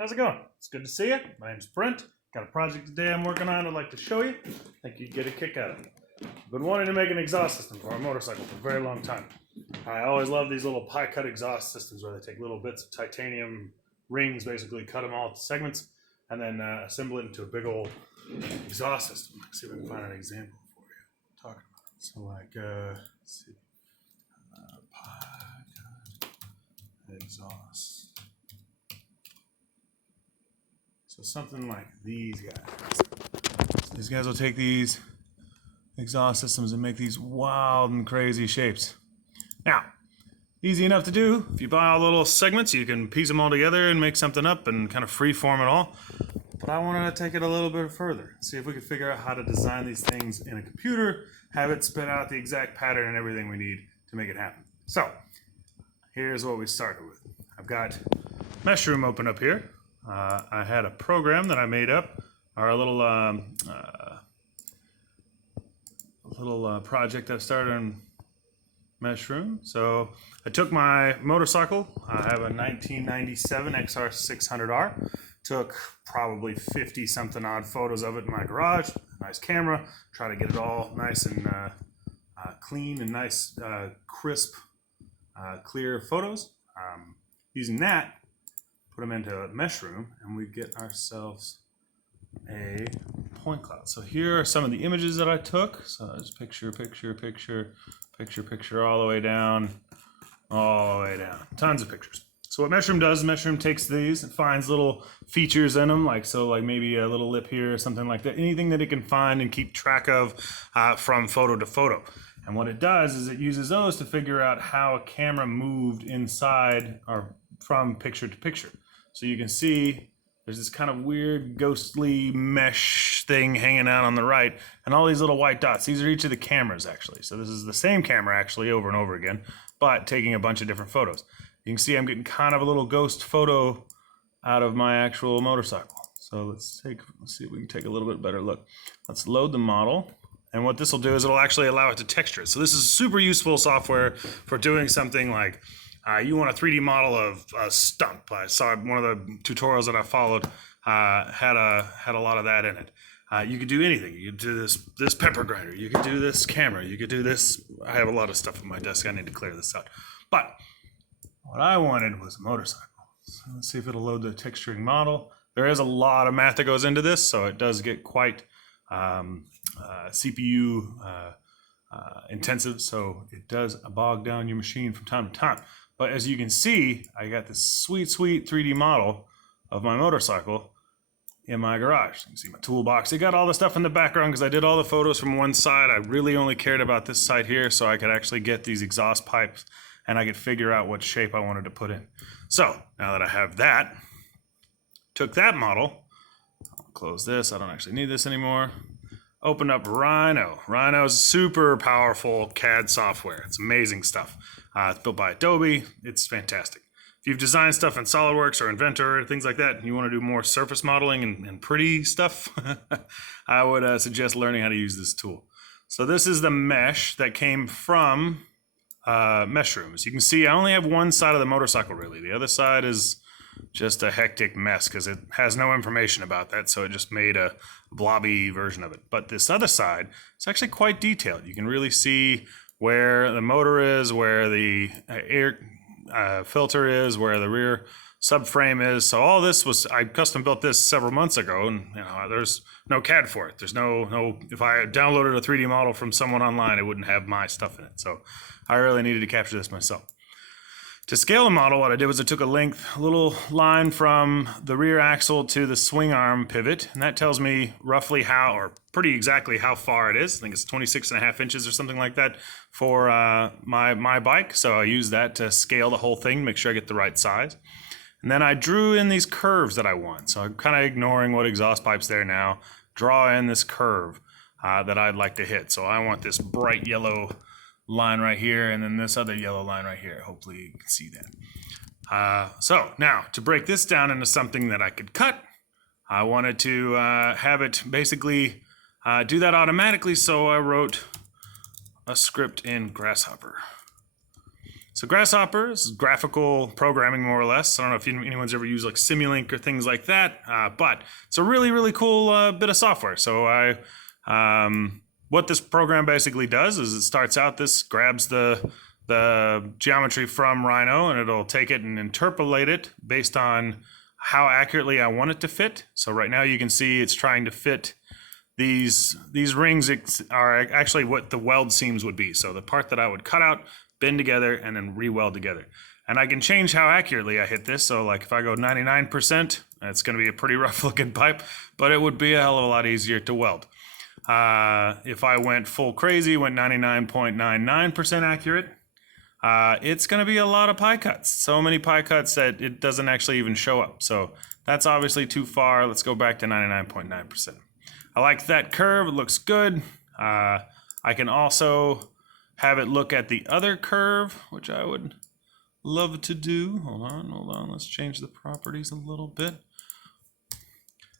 How's it going? It's good to see you. My name's Brent. Got a project today I'm working on I'd like to show you. I think you'd get a kick out of it. I've been wanting to make an exhaust system for a motorcycle for a very long time. I always love these little pie cut exhaust systems where they take little bits of titanium rings, basically cut them all into segments, and then assemble it into a big old exhaust system. Let's see if I can find an example for you. Talking about it. So like, let's see, pie cut exhaust. So something like these guys. So these guys will take these exhaust systems and make these wild and crazy shapes. Now, easy enough to do. If you buy all the little segments, you can piece them all together and make something up and kind of freeform it all. But I wanted to take it a little bit further. See if we could figure out how to design these things in a computer, have it spit out the exact pattern and everything we need to make it happen. So, here's what we started with. I've got Mushroom open up here. I had a program that I made up, or a little project that I started on Mushroom. So I took my motorcycle. I have a 1997 XR600R. Took probably 50 something odd photos of it in my garage. Nice camera. Try to get it all nice and clean and nice, crisp, clear photos. Using that, put them into Mushroom, and we get ourselves a point cloud. So here are some of the images that I took. So there's picture, all the way down, Tons of pictures. So what Mushroom does, Mushroom takes these and finds little features in them, like maybe a little lip here or something like that. Anything that it can find and keep track of from photo to photo. And what it does is it uses those to figure out how a camera moved inside or from picture to picture. So you can see there's this kind of weird ghostly mesh thing hanging out on the right, and all these little white dots. These are each of the cameras actually. So this is the same camera actually over and over again, but taking a bunch of different photos. You can see I'm getting kind of a little ghost photo out of my actual motorcycle. So let's see if we can take a little bit better look. Let's load the model. And what this will do is it'll actually allow it to texture it. So this is super useful software for doing something like you want a 3D model of a stump. I saw one of the tutorials that I followed had a lot of that in it. You could do anything. You could do this pepper grinder. You could do this camera. You could do this. I have a lot of stuff on my desk. I need to clear this out. But what I wanted was a motorcycle. So let's see if it'll load the texturing model. There is a lot of math that goes into this, so it does get quite CPU intensive. So it does bog down your machine from time to time. But as you can see, I got this sweet 3D model of my motorcycle in my garage. You can see my toolbox. It got all the stuff in the background because I did all the photos from one side. I really only cared about this side here, so I could actually get these exhaust pipes and I could figure out what shape I wanted to put in. So now that I have that, took that model, I'll close this, I don't actually need this anymore. Open up Rhino. Rhino is super powerful CAD software. It's amazing stuff. It's built by Adobe. It's fantastic. If you've designed stuff in SolidWorks or Inventor or things like that, and you want to do more surface modeling and pretty stuff, I would suggest learning how to use this tool. So this is the mesh that came from Mushroom. As you can see, I only have one side of the motorcycle really. The other side is just a hectic mess because it has no information about that, so it just made a blobby version of it. But this other side, it's actually quite detailed. You can really see where the motor is, where the air filter is, where the rear subframe is. So all this was, I custom built this several months ago, and there's no CAD for it. There's no, if I downloaded a 3D model from someone online, it wouldn't have my stuff in it. So I really needed to capture this myself. To scale the model, what I did was I took a little line from the rear axle to the swing arm pivot, and that tells me roughly how, or pretty exactly how far it is. I think it's 26.5 inches or something like that for my bike. So I use that to scale the whole thing, make sure I get the right size. And then I drew in these curves that I want. So I'm kind of ignoring what exhaust pipe's there now, draw in this curve that I'd like to hit. So I want this bright yellow line right here, and then this other yellow line right here. Hopefully you can see that. So now to break this down into something that I could cut, I wanted to have it basically do that automatically. So I wrote a script in Grasshopper. So Grasshopper is graphical programming, more or less. I don't know if anyone's ever used like Simulink or things like that, but it's a really, really cool bit of software. So what this program basically does is it starts out, this grabs the geometry from Rhino, and it'll take it and interpolate it based on how accurately I want it to fit. So right now you can see it's trying to fit these rings are actually what the weld seams would be. So the part that I would cut out, bend together, and then re-weld together. And I can change how accurately I hit this. So like if I go 99%, it's going to be a pretty rough looking pipe, but it would be a hell of a lot easier to weld. If I went full crazy, went 99.99% accurate, it's going to be a lot of pie cuts. So many pie cuts that it doesn't actually even show up. So that's obviously too far. Let's go back to 99.9%. I like that curve. It looks good. I can also have it look at the other curve, which I would love to do. Hold on. Let's change the properties a little bit.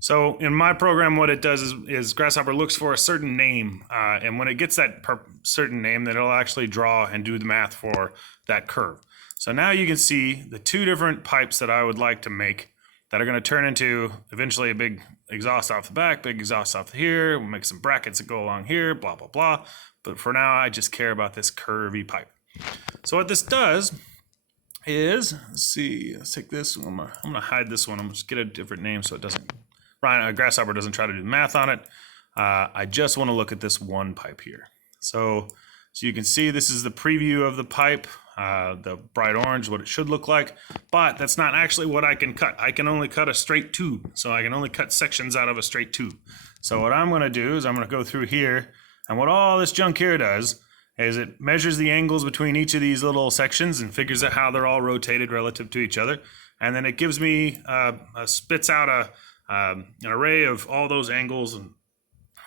So in my program, what it does is Grasshopper looks for a certain name, and when it gets that certain name, then it'll actually draw and do the math for that curve. So now you can see the two different pipes that I would like to make that are going to turn into eventually a big exhaust off the back, big exhaust off here. We'll make some brackets that go along here, blah, blah, blah. But for now, I just care about this curvy pipe. So what this does is, let's take this. I'm gonna hide this one. I'm gonna just get a different name so it doesn't, Grasshopper doesn't try to do the math on it. I just want to look at this one pipe here. So you can see this is the preview of the pipe, the bright orange, what it should look like, but that's not actually what I can cut. I can only cut a straight tube, so I can only cut sections out of a straight tube. So what I'm gonna do is I'm gonna go through here, and what all this junk here does is it measures the angles between each of these little sections and figures out how they're all rotated relative to each other, and then it gives me, spits out an array of all those angles and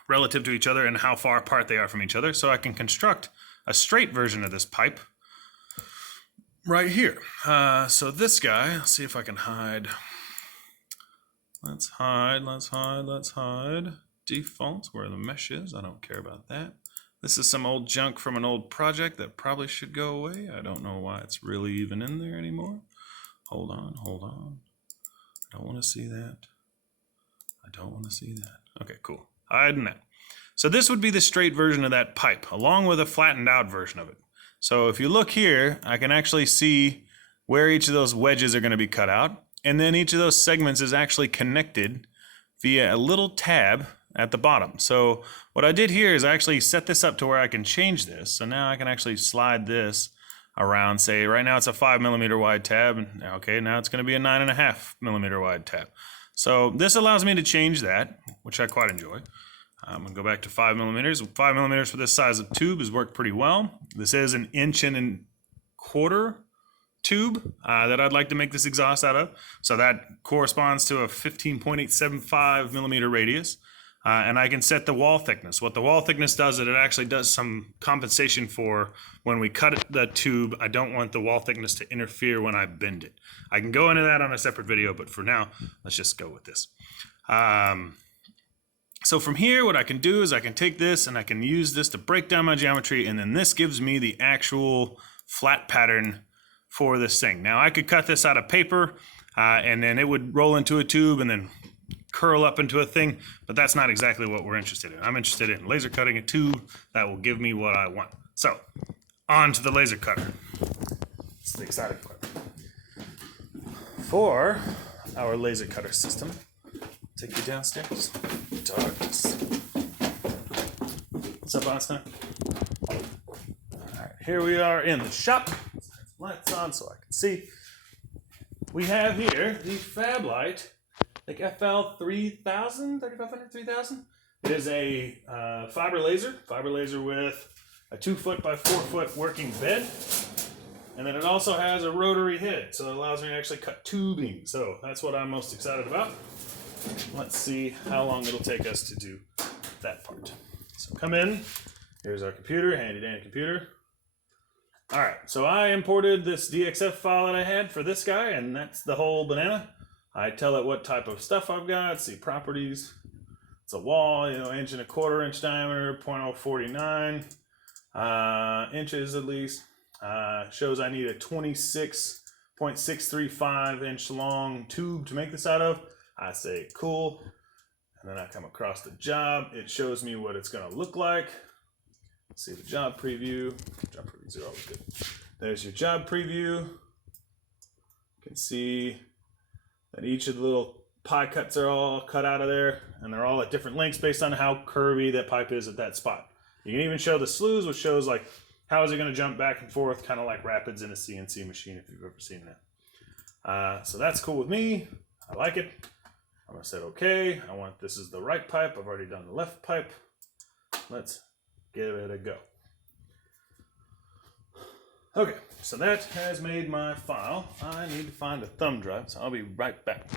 relative to each other and how far apart they are from each other, so I can construct a straight version of this pipe right here. So this guy, let's see if I can hide. Let's hide. Default, where the mesh is. I don't care about that. This is some old junk from an old project that probably should go away. I don't know why it's really even in there anymore. Hold on. I don't want to see that. Okay, cool. Hiding that. So this would be the straight version of that pipe, along with a flattened out version of it. So if you look here, I can actually see where each of those wedges are going to be cut out. And then each of those segments is actually connected via a little tab at the bottom. So what I did here is I actually set this up to where I can change this. So now I can actually slide this around. Say right now it's a 5mm wide tab. And okay, now it's going to be a 9.5mm wide tab. So this allows me to change that, which I quite enjoy. I'm going to go back to 5mm. 5mm for this size of tube has worked pretty well. This is an 1.25" tube that I'd like to make this exhaust out of. So that corresponds to a 15.875mm radius. And I can set the wall thickness. What the wall thickness does is it actually does some compensation for when we cut the tube. I don't want the wall thickness to interfere when I bend it. I can go into that on a separate video, but for now, let's just go with this. So from here, what I can do is I can take this and I can use this to break down my geometry, and then this gives me the actual flat pattern for this thing. Now I could cut this out of paper and then it would roll into a tube and then curl up into a thing, but that's not exactly what we're interested in. I'm interested in laser cutting a tube that will give me what I want. So on to the laser cutter. It's the exciting part. For our laser cutter system, take you downstairs. Darkness. What's up, Einstein? All right, here we are in the shop. Lights on so I can see. We have here the Fablight, like FL3000, 3500, 3000. It is a fiber laser with a 2-foot by 4-foot working bed. And then it also has a rotary head, so it allows me to actually cut tubing. So that's what I'm most excited about. Let's see how long it'll take us to do that part. So come in. Here's our computer, handy dandy computer. All right, so I imported this DXF file that I had for this guy, and that's the whole banana. I tell it what type of stuff I've got. See properties. It's a wall, 1.25" diameter, 0.049 inches at least. Shows I need a 26.635 inch long tube to make this out of. I say cool, and then I come across the job. It shows me what it's going to look like. See the job preview. Job previews are always good. There's your job preview. You can see that each of the little pie cuts are all cut out of there, and they're all at different lengths based on how curvy that pipe is at that spot. You can even show the slews, which shows like how is it going to jump back and forth, kind of like rapids in a CNC machine, if you've ever seen that. So that's cool with me. I like it. I'm going to say okay. This is the right pipe. I've already done the left pipe. Let's give it a go. Okay, so that has made my file. I need to find a thumb drive, so I'll be right back.